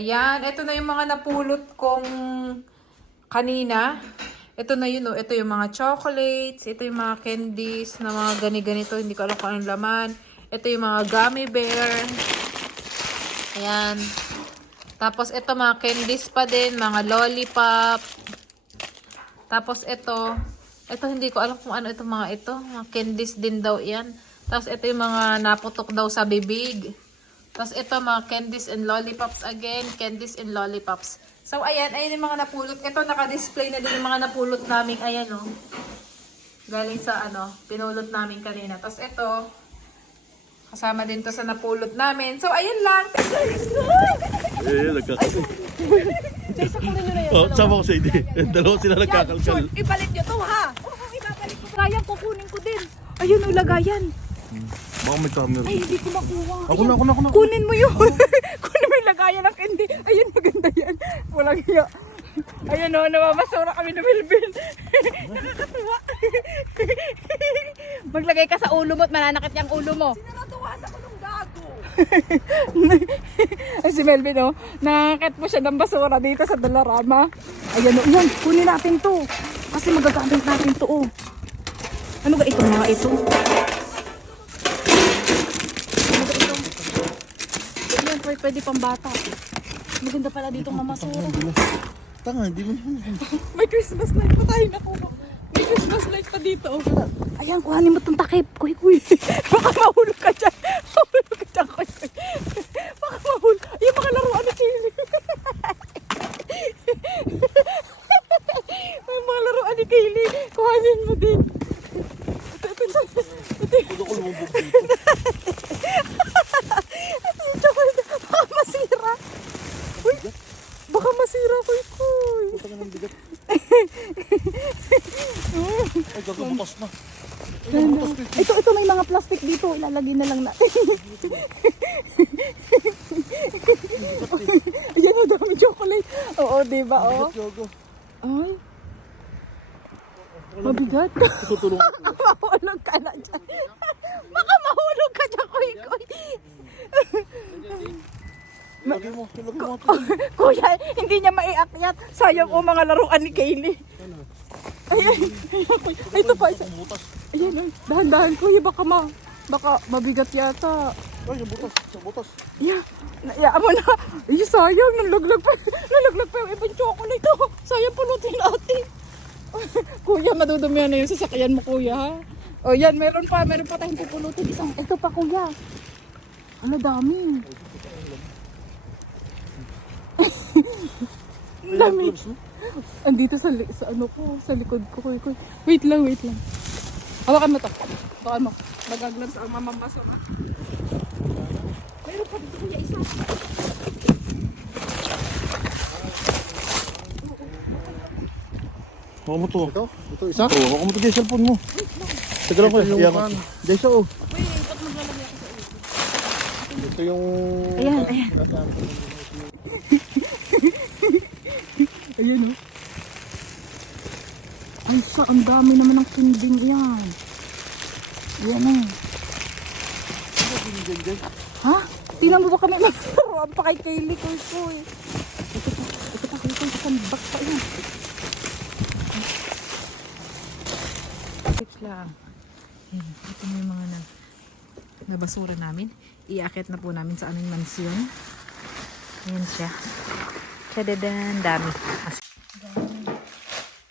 Ayan, ito na yung mga napulot kong kanina. Ito na yun, oh. Ito yung mga chocolates. Ito yung mga candies na mga gani-ganito. Hindi ko alam kung anong laman. Ito yung mga gummy bear. Ayan. Tapos ito mga candies pa din. Mga lollipop. Tapos ito hindi ko alam kung ano itong mga ito. Mga candies din daw yan. Tapos ito yung mga naputok daw sa bibig. Tapos ito mga candies and lollipops again. Candies and lollipops. So ayan yung mga napulot. Ito naka-display na din yung mga napulot namin. Ayan o. Galing sa pinulot namin kanina. Tapos ito, kasama din to sa napulot namin. So ayan lang. Nagkakasal. Jason, kunin nyo na yan. Oh, sama ko sa hindi. Dalawa sila nagkakalkal. Ibalik nyo to, ha? Oo, ibabalik ko. Lagayan, kukunin ko din. Ayun, ang lagayan. Baka may camera. Ay, hindi ko makuha. Ako na. Kunin mo yun. Kunin mo yung lagayan ng candy. Ayun, maganda yan. Walang hiya. Ayun o, namamasura kami ng Melvin. Nakakatuwa. Maglagay ka sa ulo mo at mananakit yung ulo mo. Sinaratuhan ako ng gago. Ay, si Melvin o, nakakit mo siya ng basura dito sa Dollarama. Ayan o, yan, kunin natin to. Kasi magagamit natin to o. Ano ga ito mga ito? Pwede pang bata. Maganda pala dito mamasura. Tanga, hindi mo. May Christmas light pa tayo nakuha. May Christmas light pa dito. Ayan, kuhanin mo itong takip. Kuy. Baka mahulog ka dyan. Mahulog ka dyan, kuy. Baka mahulog. Ayan, mga laruan ni Kaylee. May mga laruan ni Kaylee. Kuhanin mo din. Ito ko lumubog dito. Baka masira. Uy, baka masira, kuy. Ito ka ng bigat. Ay, gago, bukas na. Ito may mga plastic dito. Ilalagay na lang natin. Ayan o, dami chocolate. Oo, diba o? Gago. Ay. Mabigat. Tutulong ako. Mahulog ka na dyan. Baka mahulog ka dyan, kuy. Ilagay mo. Kuya, hindi niya maiakyat. Sayang o mga laruan ni Kaylee. Ay, ito pa isa. Ayan, dahan-dahan kuya, baka mabigat yata. Ay, yung butas. Yeah, mo na. Ay, sayang, nalaglag pa yung ibang chocolate. Oh. Sayang pulutin natin. Kuya, madudumihan na yung sasakyan mo, kuya. Ha? O yan, meron pa tayong pupulutin. Ito pa, kuya. Ano, dami. Dami. Andito sa likod ko, kuy. Wait lang. Hawakan mo to. Hawakan mo. Magaglan sa mamamasama. Meron pa dito, kuya, isa. Hawa mo to. Ito isa? Oo, hawa mo to dyan, cellphone mo. Sige lang ko. Ito yung Iyan. Dyan siya, oh. Wait, ba't maglalagay ako sa ulo? Ito yung... Ayan. Ayan o. Ay siya, ang dami naman ng kinding yan. Ayan o. Ha? Tingnan mo ba kami maglaruan pa kay Kaylee, kuy. Ito pa, kuy, isang bag pa yan. Wait lang. Ayan, ito na yung mga nabasura namin. Iakit na po namin sa aming mansyon. Ayan siya. Tadadan, dami.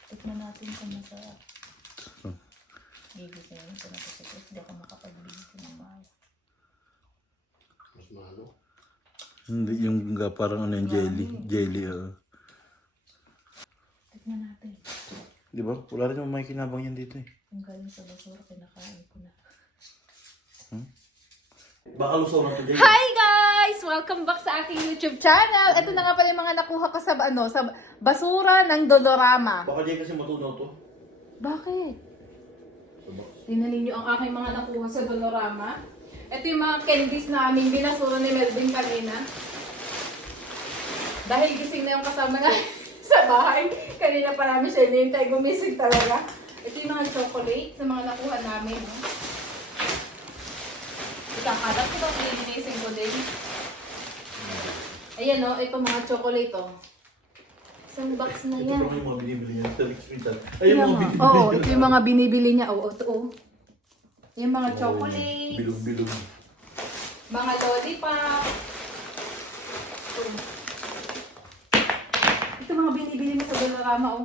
Tikman natin kung masarap. Baby sa'yo, ito na po sa ito. Hindi ako makapag-video ng bahay. Mas mahalo. Hindi, yung parang ano yung jelly, Tikman natin. Di ba? Wala rin yung may kinabang yan dito eh. Kung galing sa basura, kinakain ko na. Baka lusaw na to dyan. Hi guys! Welcome back sa aking YouTube channel. Ito na nga pala yung mga nakuha ko sa basura ng Dollarama. Baka dyan kasi matunaw to. Bakit? Tingnan ninyo ang aking mga nakuha sa Dollarama. Ito yung mga candies namin. Binasura ni Melvin kanina. Dahil gising na yung kasama na sa bahay. Kanina pa namin siya hinihintay. Gumising talaga. Ito yung mga chocolate sa mga nakuha namin. No? Ikakalat ko ba? Linisin ko din. Ayan o, ito mga chocolate o. Isang box na Ito yan. yung mga binibili niya sa Ricksmintan. Ay, yung mga binibili Oo, niya. ito yung mga binibili niya. Oo, ito o. Yung mga chocolate, Bilog-bilog. mga lollipop. Ito mga binibili mo sa Dollarama o.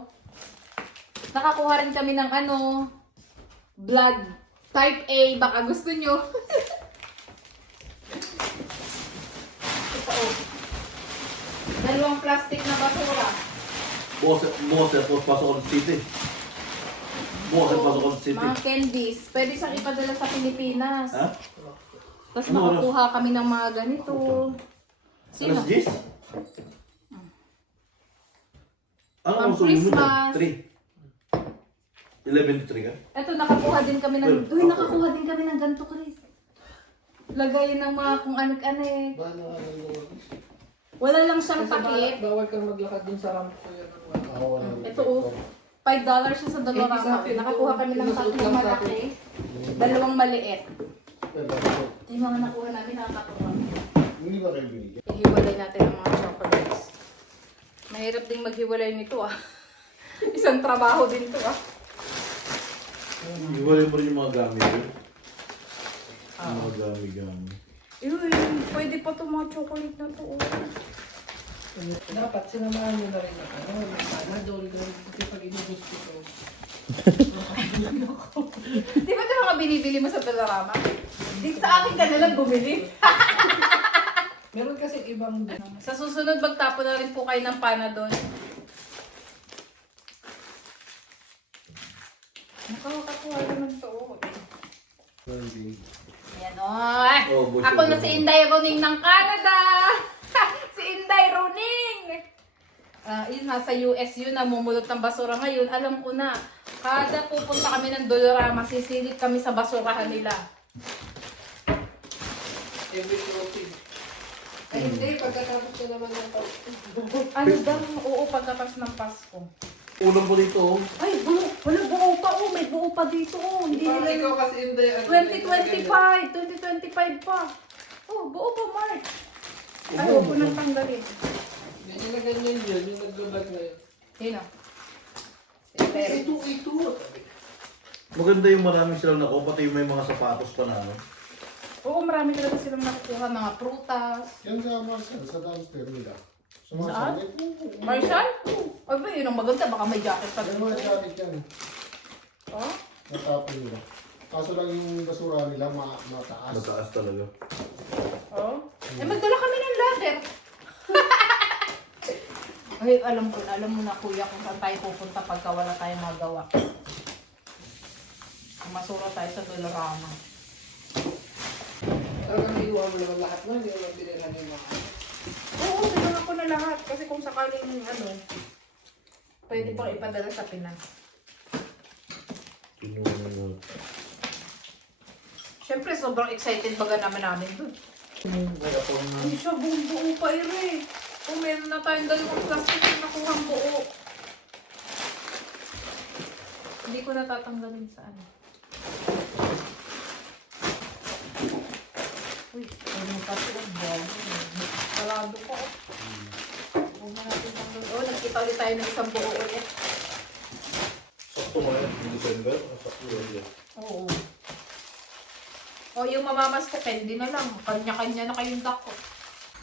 Nakakuha rin kami ng ano, blood type A. Baka gusto nyo. Ito o. Dalawang plastic na basura. Bukas pasok ko ng city. Bukas pasok ko ng city. Mga candies. Pwede siyang ipadala sa Pilipinas. Ha? Tapos Ano makakuha kami ng mga ganito. Sino? Alas 10? Ano Pang ang sumunod? Christmas. 3. 11 to 3 ka? Eto, nakakuha din kami ng... Uy, nakakuha din kami ng ganito, Chris. Lagay ng mga kung anak-anak. Wala lang siyang takip. Bawal kang maglakad dun sa ramp ko yan. Ito oh. $5 siya sa Dollarama. Nakakuha kami ng tatlong malaki. Dalawang maliit. Yung mga nakuha namin nakakatuwa. Hindi ba kayo binigyan? Ihiwalay natin ang mga chocolates. Mahirap ding maghiwalay nito ah. Isang trabaho din to ah. Iwalay mo rin yung mga gamit yun. Yung mga gamit-gamit. Pwede pa itong mga chocolate na to oh. Dapat sinamahan mo na rin ako. Panadol, kasi pag inubos ko to. Di ba ito mga binibili mo sa Dollarama? Dito sa akin ka nalang bumili. Meron kasi ibang... Sa susunod, magtapon na rin po kayo ng Panadol. Nakakakuha naman to. Ayan o. Oh, boy, Ako na boy. si Inday Roning ng Canada. Si Inday Roning. Yun, nasa US yun, namumulot ng basura ngayon. Alam ko na, kada pupunta kami ng Dollarama, sisilip kami sa basurahan nila. Every clothing. Ay hindi, pagkatapos ko naman ng Ano daw? Oo, pagkatapos ng Pasko. Ulam ko dito. Oh. Ay, buo. Wala, buo pa. Oh, may buo pa dito. Oh, hindi Parang nila- ikaw kasi hindi. 2025 pa. Oh, buo pa, Mark. Ayaw ko nang tanggalin. Yan yung ganyan yun, yung nag-vlog na yun. Sino? Ito. Maganda yung marami silang nakuha, pati yung may mga sapatos pa na ano. Oo, marami talaga silang nakukuha. Mga prutas. Yan sa Marcel, sa downstairs nila. Sa Saan? Marcel, Marshall? Ay ba, yun ang maganda. Baka may jacket pa yan dito. mga gamit yan. Oh? Natapon nila. Kaso lang yung basura nila mataas. Mataas talaga. Oh? Eh, magdala kami ng ladder. Ay, alam mo na kuya kung saan tayo pupunta pagka wala tayong magawa. Masura tayo sa Dollarama. Talagang inuwa mo naman lahat na, hindi mo lang binila yung mga... Oo, pinangan ko na lahat. Kasi kung sakaling pwede pang ipadala sa Pinas. Kinuha na. Siyempre, sobrang excited baga namin dun. Ay, siya, buong buo pa ire. Kung meron na tayong dalawang plastic na nakuhang buo. Hindi ko natatanggalin sa ano. Uy, ano pa ito? Salado ko. Huwag na natin tanggalin. Oh, nagkita ulit tayo ng isang buo ulit. Sakto mo yan, December. Sakto yan. Oo. O, yung mamamas ko, candy na lang. Kanya-kanya na kayong dako.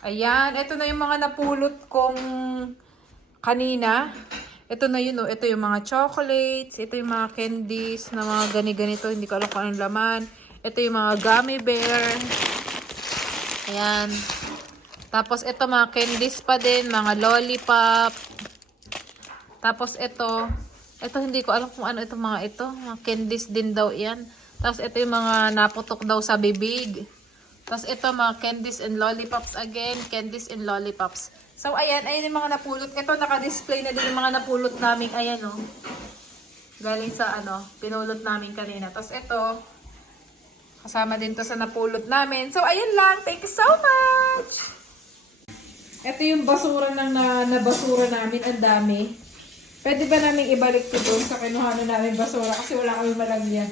Ayan, ito na yung mga napulot kong kanina. Ito na yun, ito yung mga chocolates. Ito yung mga candies na mga gani-ganito. Hindi ko alam kung anong laman. Ito yung mga gummy bear. Ayan. Tapos ito mga candies pa din. Mga lollipop. Tapos ito hindi ko alam kung ano itong mga ito. Mga candies din daw yan. Tapos ito yung mga naputok daw sa bibig. Tapos ito mga candies and lollipops again. Candies and lollipops. So ayan yung mga napulot. Ito naka-display na din yung mga napulot namin. Ayan o. Galing sa pinulot namin kanina. Tapos ito, kasama din to sa napulot namin. So ayan lang. Thank you so much! Ito yung basura ng nabasura namin. Ang dami. Pwede ba namin ibalik ito doon sa kinuhanan namin basura kasi wala kami malagyan.